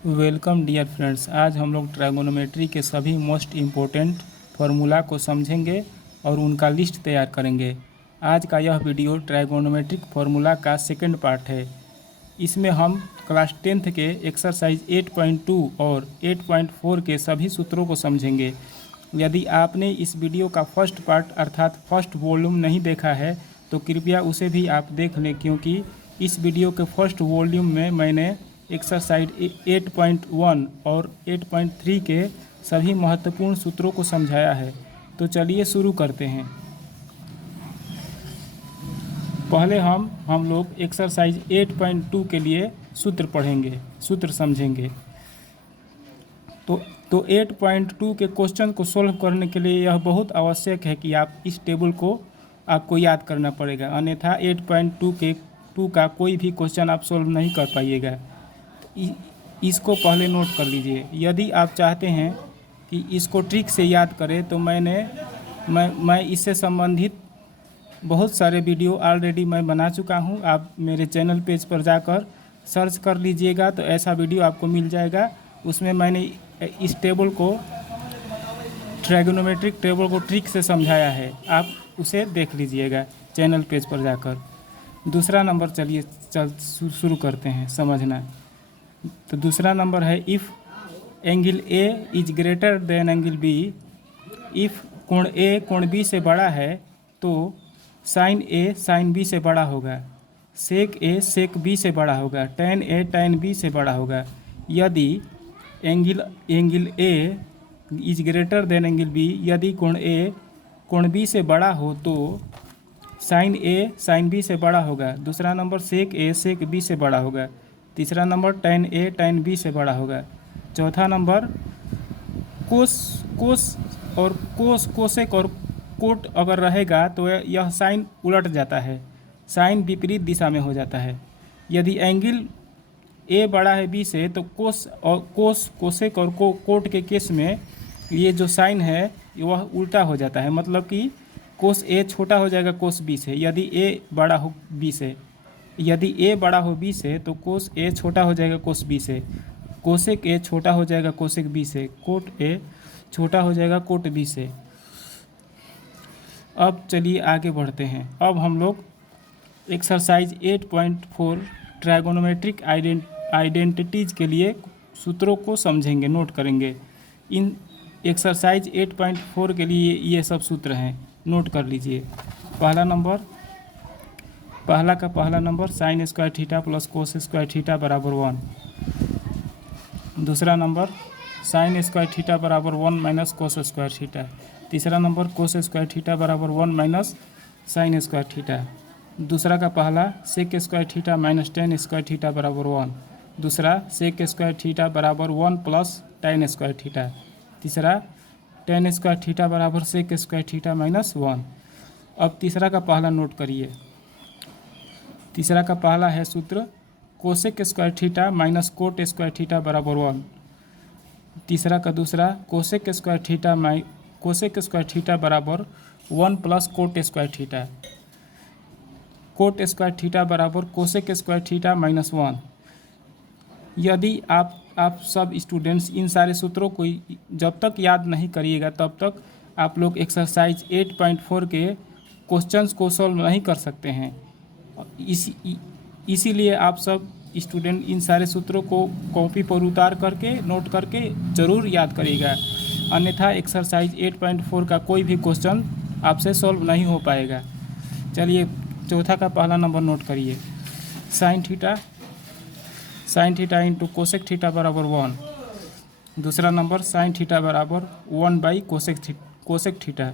Welcome dear friends. आज हम लोग ट्रायगोनोमेट्री के सभी मोस्ट इम्पोर्टेंट फार्मूला को समझेंगे और उनका लिस्ट तैयार करेंगे। आज का यह वीडियो ट्रायगोनोमेट्रिक फार्मूला का सेकंड पार्ट है। इसमें हम क्लास 10th के एक्सरसाइज 8.2 और 8.4 के सभी सूत्रों को समझेंगे। यदि आपने इस वीडियो का फर्स्ट पार्ट अर्थात फर्स्ट वॉल्यूम नहीं देखा है तो कृपया उसे भी आप देख लें, क्योंकि इस वीडियो के फर्स्ट वॉल्यूम में मैंने एक्सरसाइज 8.1 और 8.3 के सभी महत्वपूर्ण सूत्रों को समझाया है। तो चलिए शुरू करते हैं। पहले हम लोग एक्सरसाइज 8.2 के लिए सूत्र पढ़ेंगे, सूत्र समझेंगे। तो 8.2 के क्वेश्चन को सोल्व करने के लिए यह बहुत आवश्यक है कि आप इस टेबल को आपको याद करना पड़ेगा, अन्यथा 8.2 का कोई भी क्वेश्चन आप सोल्व नहीं कर पाइएगा। इसको पहले नोट कर लीजिए। यदि आप चाहते हैं कि इसको ट्रिक से याद करें तो मैं इससे संबंधित बहुत सारे वीडियो ऑलरेडी मैं बना चुका हूं। आप मेरे चैनल पेज पर जाकर सर्च कर लीजिएगा तो ऐसा वीडियो आपको मिल जाएगा। उसमें मैंने इस टेबल को, ट्रायगोनोमेट्रिक टेबल को ट्रिक से समझाया है, आप उसे देख लीजिएगा चैनल पेज पर जाकर। दूसरा नंबर चलिए शुरू करते हैं समझना। तो दूसरा नंबर है if angle A is greater than angle B. If कोण ए कोण बी से बड़ा है तो साइन ए साइन बी से बड़ा होगा, सेक ए सेक बी से बड़ा होगा, टैन ए टैन बी से बड़ा होगा। यदि angle A is greater than angle B, यदि कोण ए कोण बी से बड़ा हो तो साइन ए साइन बी से बड़ा होगा। दूसरा नंबर सेक ए सेक बी से बड़ा होगा। तीसरा number tan A tan B से बड़ा होगा। चौथा नंबर कोसेक और कोट अगर रहेगा तो यह साइन उलट जाता है, साइन विपरीत दिशा में हो जाता है। यदि एंगल ए बड़ा है बी से तो कोसेक और कोट के केस में ये जो साइन है वह उल्टा हो जाता है, मतलब कि कोस ए छोटा हो जाएगा कोस बी से। यदि ए बड़ा हो बी से, यदि ए बड़ा हो बी से तो कोस ए छोटा हो जाएगा कोस बी से, कोसेक ए छोटा हो जाएगा कोसेक बी से, कोट ए छोटा हो जाएगा कोट बी से। अब चलिए आगे बढ़ते हैं। अब हम लोग एक्सरसाइज 8.4 ट्रायगोनोमेट्रिक आइडेंटिटीज़ के लिए सूत्रों को समझेंगे, नोट करेंगे। इन एक्सरसाइज 8.4 के लिए ये सब सूत्र हैं, नोट कर लीजिए। पहला number sine square theta plus cos square theta बराबर 1। दूसरा नंबर साइन स्क्वायर थीटा बराबर 1 माइनस कोस स्क्वायर थीटा। तीसरा नंबर कोस स्क्वायर थीटा बराबर 1 माइनस साइन स्क्वायर थीटा। दूसरा का पहला sec square theta minus tan square theta बराबर 1। दूसरा सेक स्क्वायर थीटा बराबर 1 प्लस टेन स्क्वायर थीटा। तीसरा टेन स्क्वायर थीटा बराबर सेक स्क्वायर थीटा माइनस 1। अब तीसरा का पहला नोट करिए। तीसरा का पहला है सूत्र cosec square theta minus coat square theta बराबर 1। तीसरा का दूसरा कोसेक स्क्वायर थीटा बराबर 1 plus cot square theta. Coat square theta बराबर कोसेक स्क्वायर थीटा माइनस 1। यदि आप सब स्टूडेंट्स इन सारे सूत्रों को जब तक याद नहीं करिएगा तब तक आप लोग एक्सरसाइज 8.4 के क्वेश्चंस को सॉल्व नहीं कर सकते हैं। इसीलिए आप सब स्टूडेंट इन सारे सूत्रों को कॉपी पर उतार करके नोट करके ज़रूर याद करिएगा, अन्यथा एक्सरसाइज 8.4 का कोई भी क्वेश्चन आपसे सॉल्व नहीं हो पाएगा। चलिए चौथा का पहला नंबर नोट करिए। Sine theta into cosec theta बराबर 1। दूसरा नंबर साइन थीटा बराबर 1 by cosec theta.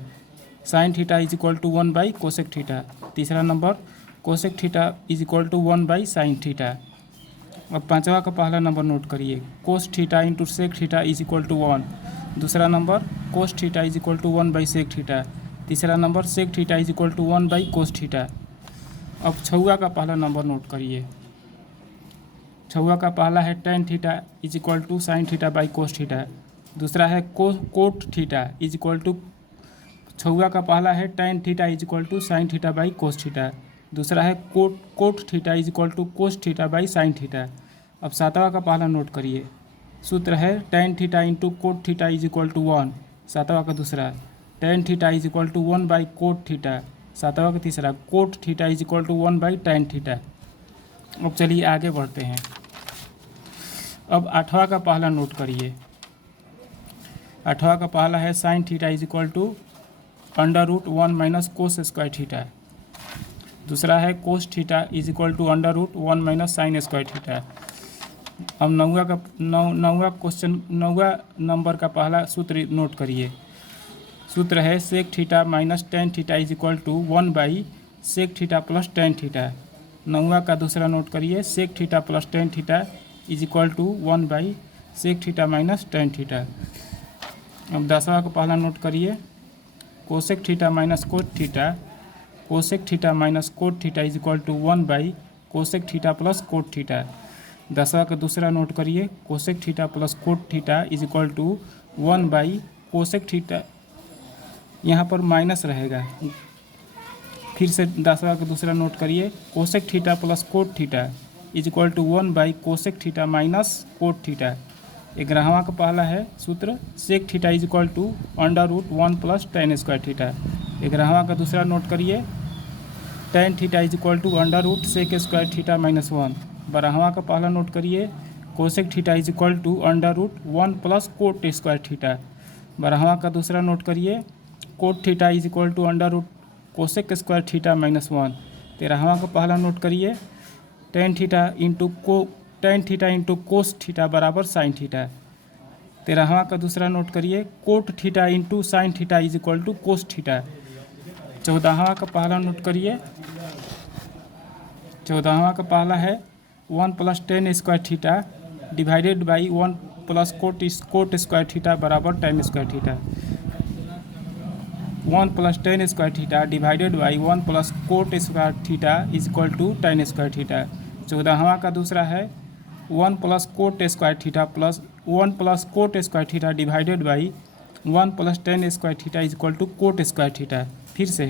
Sine theta is equal to 1 by cosec theta. तीसरा number cosec theta is equal to 1 by sine theta. अब पांचवा का पहला नंबर नोट करिए। Cos theta into sec theta is equal to 1। दूसरा number cos theta is equal to 1 by sec theta. तीसरा number sec theta is equal to 1 by cos theta. अब छुआ का पहला नंबर नोट करिए। छुआ का पहला है tan theta is equal to sine theta by cos theta. दूसरा है cot theta is equal to, छुआ का पहला है tan theta is equal to sine theta by cos theta. दूसरा है cot theta is equal to cos theta by sine theta. अब सातवां का पहला नोट करिए। सूत्र है tan theta into cot theta is equal to 1, सातवां का दूसरा। tan theta is equal to 1 by cot theta, सातवां का तीसरा। Cot theta is equal to 1 by tan theta. अब चलिए आगे बढ़ते हैं। अब आठवां का पहला नोट करिए। आठवां का पहला है sine theta is equal to under root 1 minus cos square theta. दूसरा है cos theta is equal to under root 1 minus sine square theta. अब नौवा क्वेश्चन, नौवा नंबर का पहला सूत्र नोट करिए। सूत्र है sec theta minus tan theta is equal to 1 by sec theta plus tan theta. नौवा का दूसरा नोट करिए, sec theta plus tan theta is equal to 1 by sec theta minus tan theta. अब 10वां का पहला नोट करिए, cosec theta minus cot theta, cosec theta minus cot theta is equal to 1 by cosec theta plus cot theta. 10वां का दूसरा note करिए, cosec theta plus cot theta is equal to 1 by cosec theta, यहाँ पर minus रहेगा। फिर से 10वां का दूसरा नोट करिए, cosec theta plus cot theta is equal to 1 by cosec theta minus cot theta. 11वां का पहला है सूत्र sec theta is equal to under root 1 plus tan square theta. 11वां का दूसरा नोट करिए, tan theta is equal to under root sec square theta minus 1। 12वां का पहला नोट करिए, cosec theta is equal to under root 1 plus cot square theta. 12वां का दूसरा नोट करिए, cot theta is equal to under root cosec square theta minus 1। 13वां का पहला नोट करिए, tan theta into cos theta बराबर साइन थीटा। 13वां का दूसरा नोट करिए, cot theta into sine theta is equal to cos theta. 14वां का पहला नोट करिए, 14वां का पहला है 1 plus tan square theta divided by 1 plus cot square theta बराबर tan square theta. 1 plus tan square theta divided by 1 plus cot square theta is equal to tan square theta. 14वां का दूसरा है 1 plus cot square theta plus 1 plus cot square theta divided by 1 plus tan square theta is equal to cot square theta. फिर से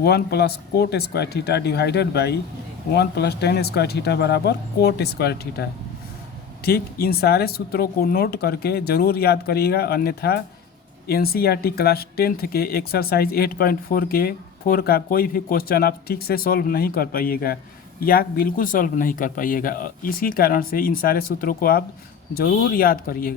1 plus cot square theta divided by 1 plus tan square theta बराबर cot square theta. ठीक, इन सारे सूत्रों को note करके ज़रूर याद करिएगा, अन्यथा NCERT क्लास 10th के एक्सरसाइज 8.4 के 4 का कोई भी क्वेश्चन आप ठीक से सॉल्व नहीं कर पाइएगा या बिल्कुल सॉल्व नहीं कर पाइएगा। इसी कारण से इन सारे सूत्रों को आप ज़रूर याद करिएगा।